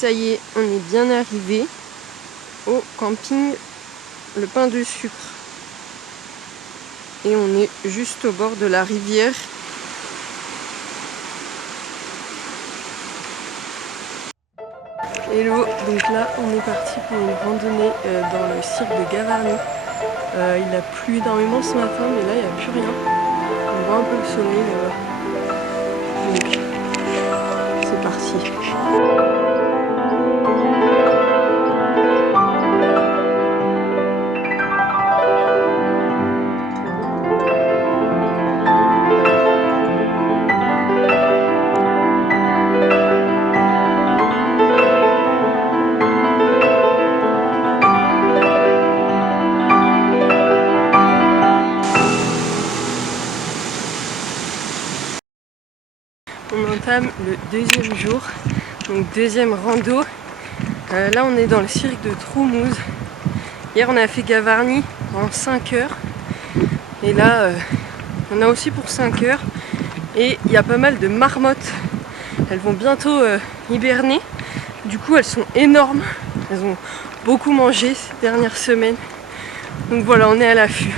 Ça y est, on est bien arrivé au camping Le Pain de Sucre. Et on est juste au bord de la rivière. Hello, donc là on est parti pour une randonnée dans le cirque de Gavarnie. Il a plu énormément ce matin, mais là il n'y a plus rien. On voit un peu le soleil là-bas. Donc c'est parti. On entame le deuxième jour, donc deuxième rando. Là on est dans le cirque de Troumouze. Hier on a fait Gavarnie en 5 heures. Et là on a aussi pour 5 heures. Et il y a pas mal de marmottes. Elles vont bientôt hiberner. Du coup elles sont énormes. Elles ont beaucoup mangé ces dernières semaines. Donc voilà, on est à l'affût.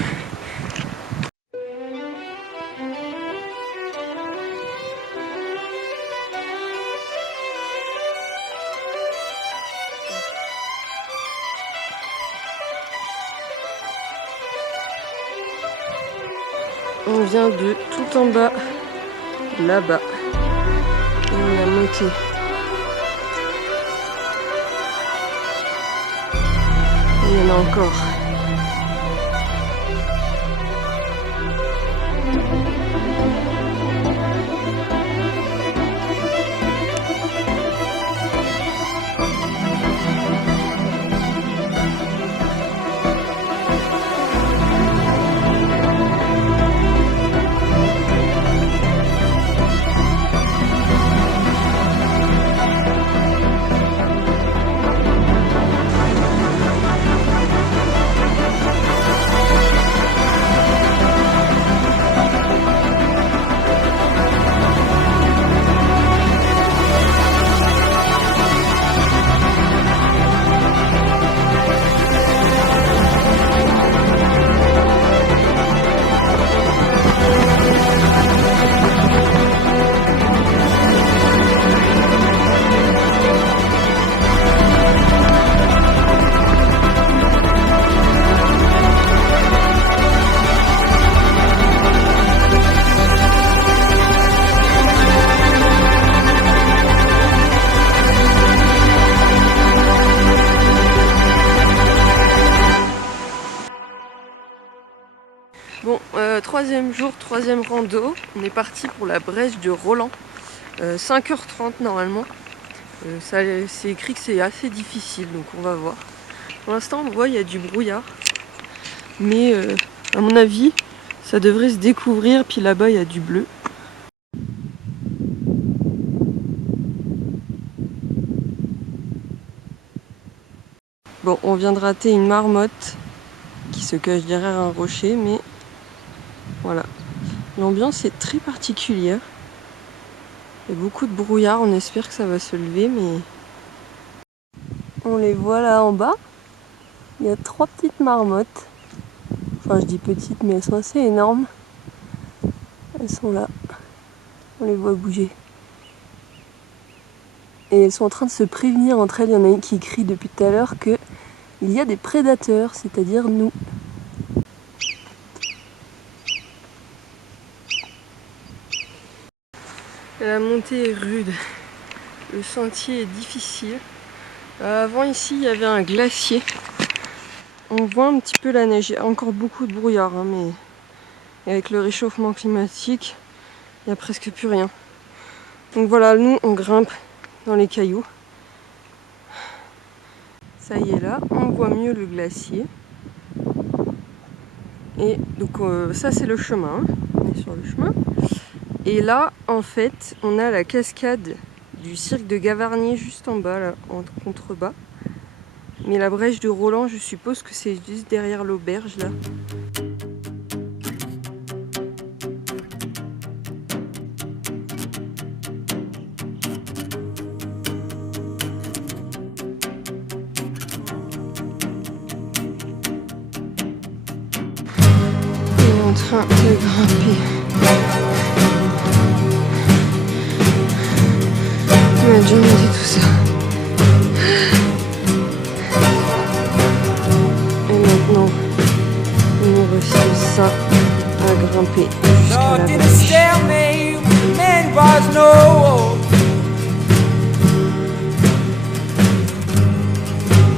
On vient de tout en bas, là-bas. Et on a monté. Et il y en a encore. Bon, troisième jour, troisième rando. On est parti pour la brèche de Roland. 5h30 normalement. C'est écrit que c'est assez difficile, donc on va voir. Pour l'instant, on voit il y a du brouillard. Mais à mon avis, ça devrait se découvrir. Puis là-bas, il y a du bleu. Bon, on vient de rater une marmotte qui se cache derrière un rocher, mais voilà. L'ambiance est très particulière. Il y a beaucoup de brouillard, on espère que ça va se lever, mais... On les voit là en bas. Il y a 3 petites marmottes. Enfin, je dis petites, mais elles sont assez énormes. Elles sont là. On les voit bouger. Et elles sont en train de se prévenir entre elles. Il y en a une qui crie depuis tout à l'heure qu'il y a des prédateurs, c'est-à-dire nous. La montée est rude, le sentier est difficile. Avant ici il y avait un glacier. On voit un petit peu la neige, il y a encore beaucoup de brouillard, hein, mais avec le réchauffement climatique, il n'y a presque plus rien. Donc voilà, nous on grimpe dans les cailloux. Ça y est là, on voit mieux le glacier. Et donc ça c'est le chemin, on est sur le chemin. Et là, en fait, on a la cascade du cirque de Gavarnie juste en bas, là, en contrebas. Mais la brèche de Roland, je suppose que c'est juste derrière l'auberge, là. train de grimper. On m'a déjà dit tout ça. Et maintenant, il nous reste ça à grimper jusqu'à la bâche.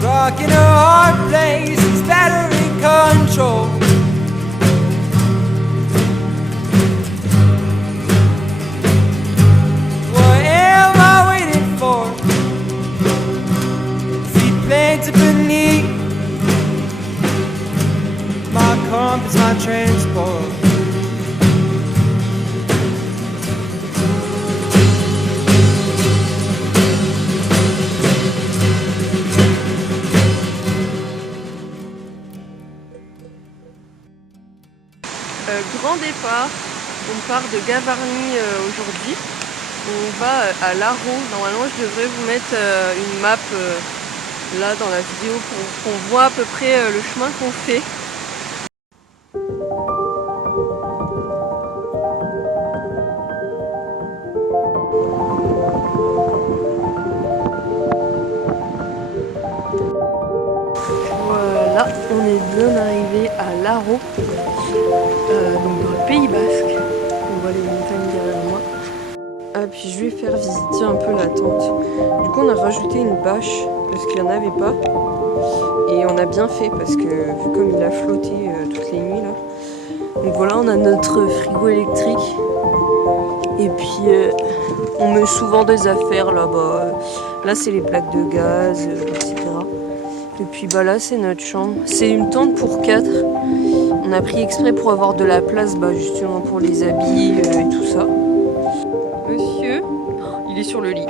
Rock in a hard place, it's battery control. What am I waiting for? Seaplanes are beneath my compass, my transport. Grand départ, on part de Gavarnie aujourd'hui, on va à Larreau. Normalement je devrais vous mettre une map là dans la vidéo pour qu'on voit à peu près le chemin qu'on fait. Voilà, on est bien arrivé à Larreau. Donc dans le Pays Basque, on voit les montagnes derrière moi. Ah, puis je vais faire visiter un peu la tente. Du coup on a rajouté une bâche parce qu'il n'y en avait pas. Et on a bien fait parce que vu comme il a flotté toutes les nuits là. Donc voilà, on a notre frigo électrique. Et puis on met souvent des affaires là-bas. Là c'est les plaques de gaz, etc. Et puis bah là c'est notre chambre. C'est une tente pour 4. On a pris exprès pour avoir de la place justement pour les habits et tout ça. Monsieur, il est sur le lit.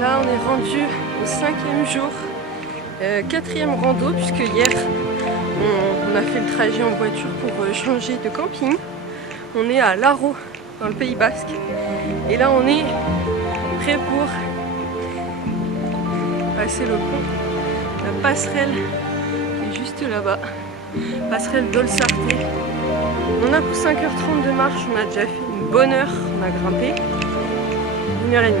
Là on est rendu au 5e jour, 4e rando, puisque hier on a fait le trajet en voiture pour changer de camping. On est à Larreau dans le Pays Basque et là on est prêt pour passer le pont. La passerelle est juste là-bas, passerelle d'Olsarte. On a pour 5h30 de marche, on a déjà fait une bonne heure, on a grimpé 1h30.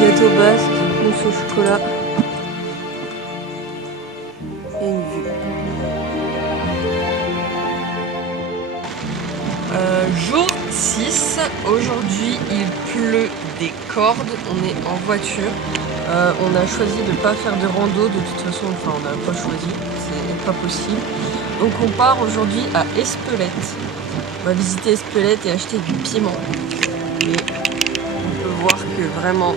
Gâteau basque, mousse au chocolat et une vue. Jour 6, aujourd'hui il pleut des cordes, on est en voiture. On a choisi de ne pas faire de rando, de toute façon, enfin on n'a pas choisi, c'est pas possible. Donc on part aujourd'hui à Espelette. On va visiter Espelette et acheter du piment. Mais on peut voir que vraiment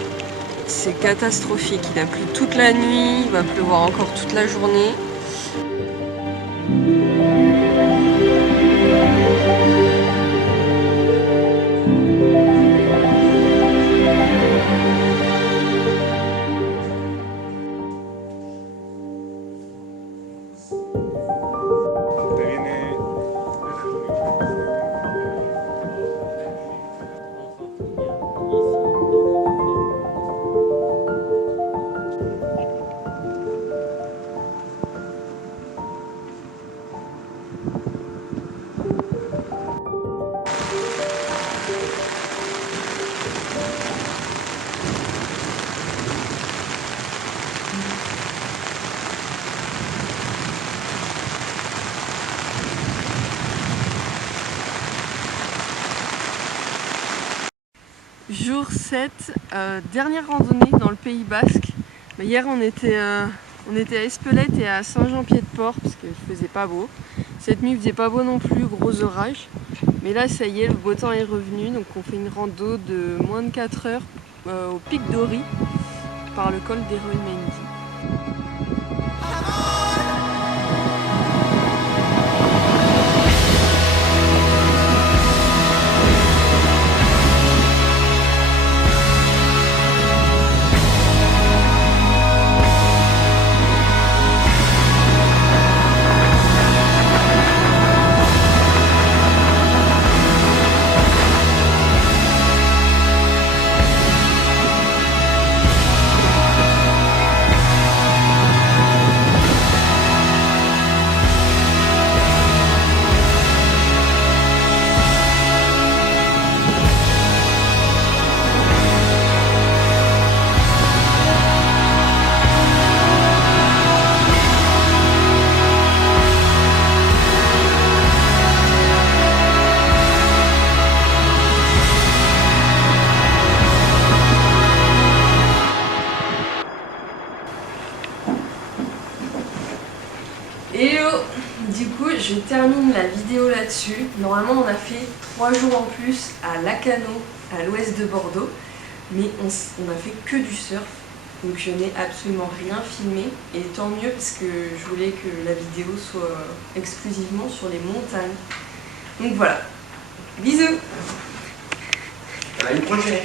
c'est catastrophique. Il a plu toute la nuit, il va pleuvoir encore toute la journée. Jour 7, dernière randonnée dans le Pays Basque. Hier on était à Espelette et à Saint-Jean-Pied-de-Port parce qu'il faisait pas beau. Cette nuit il faisait pas beau non plus, gros orage. Mais là ça y est, le beau temps est revenu, donc on fait une rando de moins de 4 heures au pic d'Ori par le col d'Heroimendy. Et du coup je termine la vidéo là-dessus. Normalement on a fait 3 jours en plus à Lacanau, à l'ouest de Bordeaux, mais on a fait que du surf, donc je n'ai absolument rien filmé, et tant mieux parce que je voulais que la vidéo soit exclusivement sur les montagnes. Donc voilà, bisous, À une prochaine.